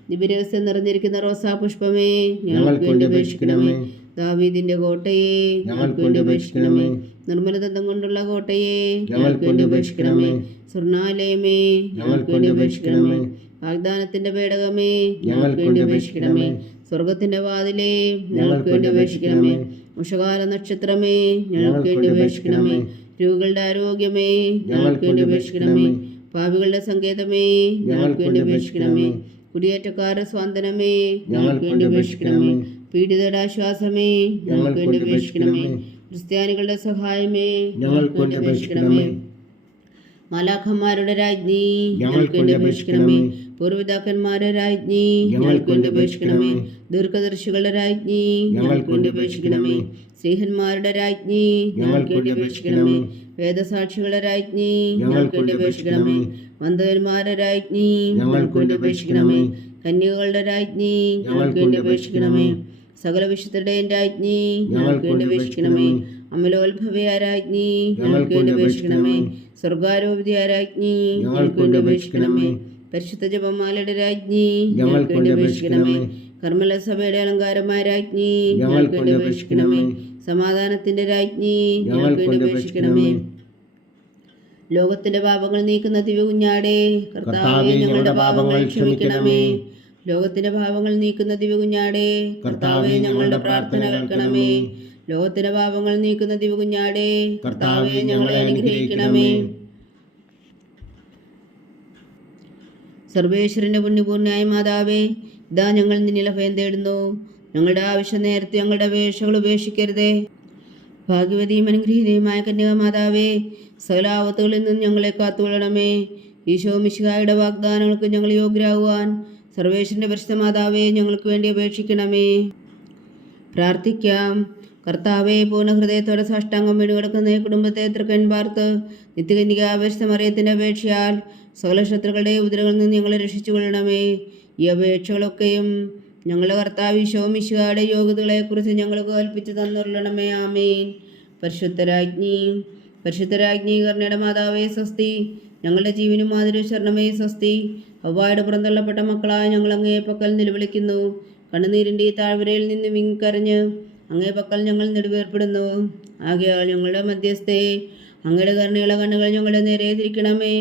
S1: ദിവ്യരഹസ്യം നിറഞ്ഞിരിക്കുന്ന റോസാ പുഷ്പമേ ഞങ്ങൾക്ക് വേണ്ടി അപേക്ഷിക്കണമേ ദാവീദിന്റെ കോട്ടയെ ഞങ്ങൾക്ക് വേണ്ടി അപേക്ഷിക്കണമേ കൊണ്ടുള്ള കോട്ടയെ ഞങ്ങൾക്ക് വേണ്ടി അപേക്ഷിക്കണമേ സ്വർണാലയമേ ഞങ്ങൾക്ക് വേണ്ടി അപേക്ഷിക്കണമേ വാഗ്ദാനത്തിന്റെ പേടകമേ ഞങ്ങൾക്ക് വേണ്ടി അപേക്ഷിക്കണമേ സ്വർഗത്തിന്റെ വാതിലേ ഞങ്ങൾക്ക് വേണ്ടി അപേക്ഷിക്കണമേ മുഷകാല നക്ഷത്രമേ ഞങ്ങൾക്ക് വേണ്ടി അപേക്ഷിക്കണമേ രോഗികളുടെ ആരോഗ്യമേ ഞങ്ങൾക്ക് വേണ്ടി അപേക്ഷിക്കണമേ പാപികളുടെ സങ്കേതമേ ഞങ്ങൾക്ക് വേണ്ടി അപേക്ഷിക്കണമേ കുടിയേറ്റക്കാരുടെ സ്വാന്തനമേ ഞങ്ങൾക്ക് വേണ്ടി അപേക്ഷിക്കണമേ. പീഡിതരുടെ ആശ്വാസമേ ഞങ്ങൾക്ക് വേണ്ടി അപേക്ഷിക്കണമേ. ക്രിസ്ത്യാനികളുടെ സഹായമേ ഞങ്ങൾക്ക് വേണ്ടി അപേക്ഷിക്കണമേ. മാലാഖന്മാരുടെ രാജ്ഞി ഞങ്ങൾക്ക് വേണ്ടി അപേക്ഷിക്കണമേ. പൂർവിതാക്കന്മാരുടെ രാജ്ഞി ഞങ്ങൾക്ക് വേണ്ടി അപേക്ഷിക്കണമേ. ദീർഘദർശികളുടെ രാജ്ഞി ഞങ്ങൾക്ക് വേണ്ടി അപേക്ഷിക്കണമേ. സ്ത്രീഹന്മാരുടെ രാജ്ഞി ഞങ്ങൾക്ക് വേണ്ടി അപേക്ഷിക്കണമേ. വേദസാക്ഷികളുടെ രാജ്ഞി ഞങ്ങൾക്ക് വേണ്ടി അപേക്ഷിക്കണമേ. വന്ധകന്മാരുടെ രാജ്ഞി ഞങ്ങൾക്ക് വേണ്ടി അപേക്ഷിക്കണമേ. കന്യകകളുടെ രാജ്ഞി ഞങ്ങൾക്ക് വേണ്ടി അപേക്ഷിക്കണമേ. സകല വിശുദ്ധരുടെയും രാജ്ഞി ഞങ്ങൾക്ക് വേണ്ടി അപേക്ഷിക്കണമേ. അമലോത്ഭവയ രാജ്ഞി ഞങ്ങൾക്ക് വേണ്ടി അപേക്ഷിക്കണമേ. സ്വർഗാരോപിതയ രാജ്ഞി ഞങ്ങൾക്ക് വേണ്ടി അപേക്ഷിക്കണമേ. പരിശുദ്ധ ജപമാലയുടെ രാജ്ഞി ഞങ്ങൾക്ക് വേണ്ടി അപേക്ഷിക്കണമേ. കർമ്മല സഭയുടെ അലങ്കാരമായ രാജ്ഞി ഞങ്ങൾക്ക് വേണ്ടി അപേക്ഷിക്കണമേ. സമാധാനത്തിന്റെ രാജ്ഞി ഞങ്ങൾക്ക് വേണ്ടി അപേക്ഷിക്കണമേ. ലോകത്തിന്റെ പാപങ്ങൾ നീക്കുന്ന ദിവ്യ കുഞ്ഞാടെ കർത്താവെ ഞങ്ങളുടെ പാപങ്ങൾ ക്ഷമിക്കണമേ. ലോകത്തിന്റെ പാപങ്ങൾ നീക്കുന്ന ദിവ്യ കുഞ്ഞാടെ കർത്താവെ ഞങ്ങളുടെ പ്രാർത്ഥന കേൾക്കണമേ. ലോകത്തിന്റെ പാപങ്ങൾ നീക്കുന്ന ദിവകുഞ്ഞാടേ കർത്താവെ ഞങ്ങളെ അനുഗ്രഹിക്കണമേ. സർവേശ്വരന്റെ പുണ്യപൂർണയായ മാതാവേ ഇതാ ഞങ്ങൾ നിന്നിൽ അഭയം തേടുന്നു. ഞങ്ങളുടെ ആവശ്യം നേരത്തെ ഞങ്ങളുടെ അപേക്ഷകൾ ഉപേക്ഷിക്കരുതേ. ഭാഗ്യവതിയും അനുഗ്രഹീതയുമായ കന്യകമാതാവേ സകലാവത്തുകളിൽ നിന്നും ഞങ്ങളെ കാത്തുകൊള്ളണമേ. ഈശോ മിശിഹായുടെ വാഗ്ദാനങ്ങൾക്ക് ഞങ്ങൾ യോഗ്യരാകുവാൻ സർവേശ്വരന്റെ പരിശുദ്ധ മാതാവേ ഞങ്ങൾക്ക് വേണ്ടി അപേക്ഷിക്കണമേ. പ്രാർത്ഥിക്കാം. കർത്താവെ പൂർണ ഹൃദയത്തോടെ സാഷ്ടാംഗം വീടുകിടക്കുന്ന ഈ കുടുംബത്തെ തൃക്കൻ പാർത്ത് നിത്യകന്യക ആവേശമറിയത്തിന്റെ മറിയത്തിന്റെ അപേക്ഷയാൽ സകല ശത്രുക്കളുടെ ഉദരകളിൽ നിന്ന് ഞങ്ങളെ രക്ഷിച്ചു കൊള്ളണമേ ഈ അപേക്ഷകളൊക്കെയും ഞങ്ങളുടെ കർത്താവ് ശോമിശുകാരുടെ മിശിഹായുടെ യോഗ്യതകളെക്കുറിച്ച് ഞങ്ങൾക്ക് കൽപ്പിച്ചു തന്നുള്ളണമേ ആമേൻ. പരിശുദ്ധരാജ്ഞി പരിശുദ്ധരാജ്ഞി കർണയുടെ മാതാവേ സ്വസ്തി. ഞങ്ങളുടെ ജീവനും മാതിരി ശരണമേ സ്വസ്തി. അവ്വായുടെ പുറന്തള്ളപ്പെട്ട മക്കളായ ഞങ്ങൾ അങ്ങേ പക്കൽ നിലവിളിക്കുന്നു. കണ്ണുനീരിന്റെ ഈ താഴ്വരയിൽ നിന്ന് വിങ്ങിക്കരഞ്ഞ് അങ്ങേ പക്കൽ ഞങ്ങൾ നെടുവേർപ്പെടുന്നു. ആകയാൽ ഞങ്ങളുടെ മധ്യസ്ഥേ അങ്ങയുടെ കരുണയുള്ള കണ്ണുകൾ ഞങ്ങളുടെ നേരെ തിരിക്കണമേ.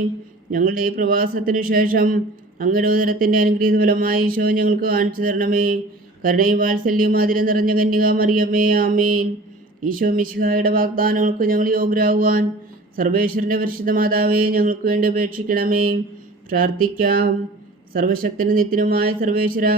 S1: ഞങ്ങളുടെ ഈ പ്രവാസത്തിനു ശേഷം അങ്ങയുടെ ഉദരത്തിന്റെ അനുഗ്രഹീത ഫലമായി ഈശോ ഞങ്ങൾക്ക് കാണിച്ചു തരണമേ. കരുണയും വാത്സല്യവും അതിന് നിറഞ്ഞ കന്യക മറിയമ്മേ ആമേൻ. ഈശോ മിശിഹായുടെ വാഗ്ദാനങ്ങൾക്ക് ഞങ്ങൾ യോഗ്യരാകുവാൻ സർവേശ്വരന്റെ പരിശുദ്ധ മാതാവേ ഞങ്ങൾക്ക് വേണ്ടി അപേക്ഷിക്കണമേ. പ്രാർത്ഥിക്കാം. സർവശക്തനും നിത്യനുമായ സർവേശ്വര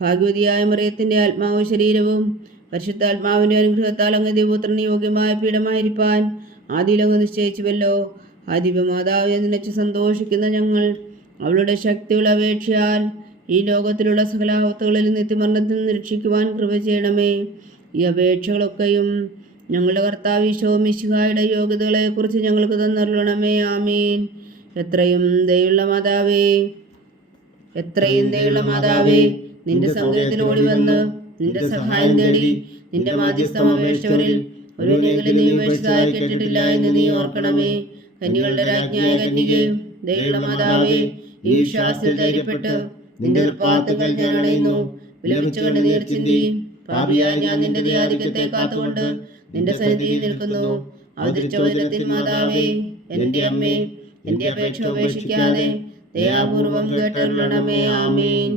S1: ഭാഗ്യവതിയായ മറിയത്തിന്റെ ആത്മാവും ശരീരവും പരിശുദ്ധാത്മാവിന്റെ അനുഗ്രഹത്താൽ അങ്ങ് ദേവപുത്രന് യോഗ്യമായ പീഠമായിരിക്കാൻ ആദിയിലങ്ങ് നിശ്ചയിച്ചുവല്ലോ. ആ ദിവ്യമാതാവിനെ നിലച്ച് സന്തോഷിക്കുന്ന ഞങ്ങൾ അവളുടെ ശക്തിയുള്ള അപേക്ഷയാൽ ഈ ലോകത്തിലുള്ള സകലാവസ്ഥകളിൽ നിത്യമരണത്തിൽ നിന്ന് രക്ഷിക്കുവാൻ കൃപ ചെയ്യണമേ. ഈ അപേക്ഷകളൊക്കെയും ഞങ്ങളുടെ കർത്താവ് ഈശോ മിശിഹായുടെ യോഗ്യതകളെക്കുറിച്ച് ഞങ്ങൾക്ക് തന്നറിയണമേ ആമീൻ. എത്രയും ദയുള്ള മാതാവേ എത്രയും ദയുള്ള മാതാവേ നിന്റെ സങ്കേതത്തിൽ ഓടി വന്ന് നിന്റെ സഹായം തേടി നിന്റെ മാധ്യസ്ഥം അപേക്ഷിച്ചവരിൽ ഒരു നീ ഉപേക്ഷിച്ചതായി കേട്ടിട്ടില്ല എന്ന് നീ ഓർക്കണമേ. കന്യകളുടെ രാജ്ഞിയായ കന്യകയും ദൈവയുടെ മാതാവേ ഈ വിശ്വാസത്തിൽ ധൈര്യപ്പെട്ട് നിന്റെ നിർപ്പാത്തുകൾ ഞാൻ അണയുന്നു വിലപിച്ചുകൊണ്ട് നീർച്ചിന്തിയും പാപിയായി ഞാൻ നിന്റെ ദയാധിക്യത്തെ കാത്തുകൊണ്ട് നിന്റെ സന്നിധിയിൽ നിൽക്കുന്നു. അവതരിച്ച വചനത്തിൽ മാതാവേ എന്റെ അമ്മേ എന്റെ അപേക്ഷ ഉപേക്ഷിക്കാതെ ദയാപൂർവം കേട്ടരുളണമേ. ആമേൻ.